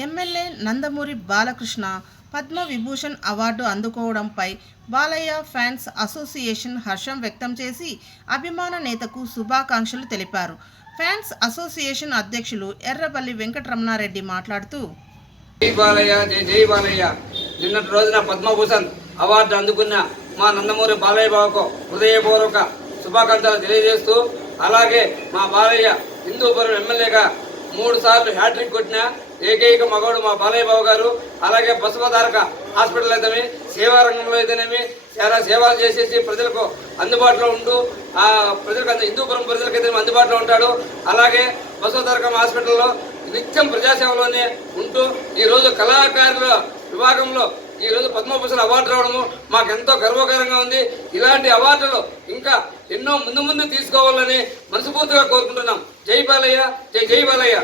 MLA Nandamuri Balakrishna Padma Vibhushan award అందుకోవడంపై Balayya fans association హర్షం వ్యక్తం చేసి అభిమాన నేతకు శుభాకాంక్షలు తెలిపారు. ఫ్యాన్స్ అసోసియేషన్ అధ్యక్షులు ఎర్రబల్లి వెంకటరమణారెడ్డి మాట్లాడుతూ జై బాలయ్య జై జై బాలయ్య. నిన్నటి రోజున పద్మభూషణ్ అవార్డు అందుకున్న మా నందమూరి బాలయ్య బాబుకు హృదయపూర్వక శుభాకాంక్షలు తెలియజేస్తూ అలాగే మా బాలయ్య హిందూపురం ఎమ్మెల్యేగా మూడు సార్లు హ్యాట్రిక్ కొట్టిన ఏకైక మగవాడు మా బాలయ్య బాబు గారు అలాగే బసవతారక హాస్పిటల్ అయితేనే సేవా రంగంలో అయితేనేమి చాలా సేవలు చేసేసి ప్రజలకు అందుబాటులో ఉంటూ ఆ ప్రజలకు అంత హిందూపురం ప్రజలకైతే అందుబాటులో ఉంటాడు. అలాగే బసవతారకం హాస్పిటల్లో నిత్యం ప్రజాసేవలోనే ఉంటూ ఈరోజు కళాకారుల విభాగంలో ఈ రోజు పద్మభూషణ్ అవార్డు రావడము మాకు ఎంతో ఉంది. ఇలాంటి అవార్డులు ఇంకా ఎన్నో ముందు ముందు తీసుకోవాలని మనస్ఫూర్తిగా కోరుకుంటున్నాం. జై బాలయ్య జై జై బాలయ్య.